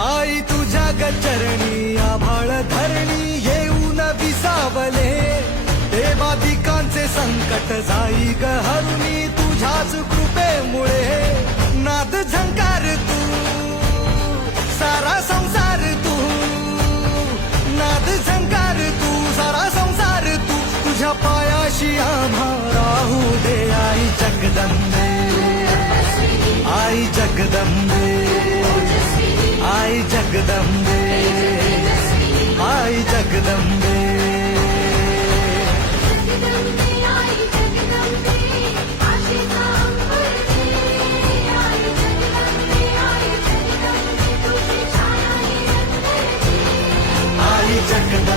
आई तुझ्या गचरणी आभाळ धरणी येऊन विसावले, देवादिकांचे संकट जाई ग हरुणी तुझ्याच कृपेमुळे. नाद झंकार तू सारा संसार तू, नाद झंकार तू सारा संसार तू, तुझ्या पायाशी आम्हा राहू दे. आई जगदंबे, आई जगदंबे, आई जगदंबे, आई जगदंबे. आई जगदंबे.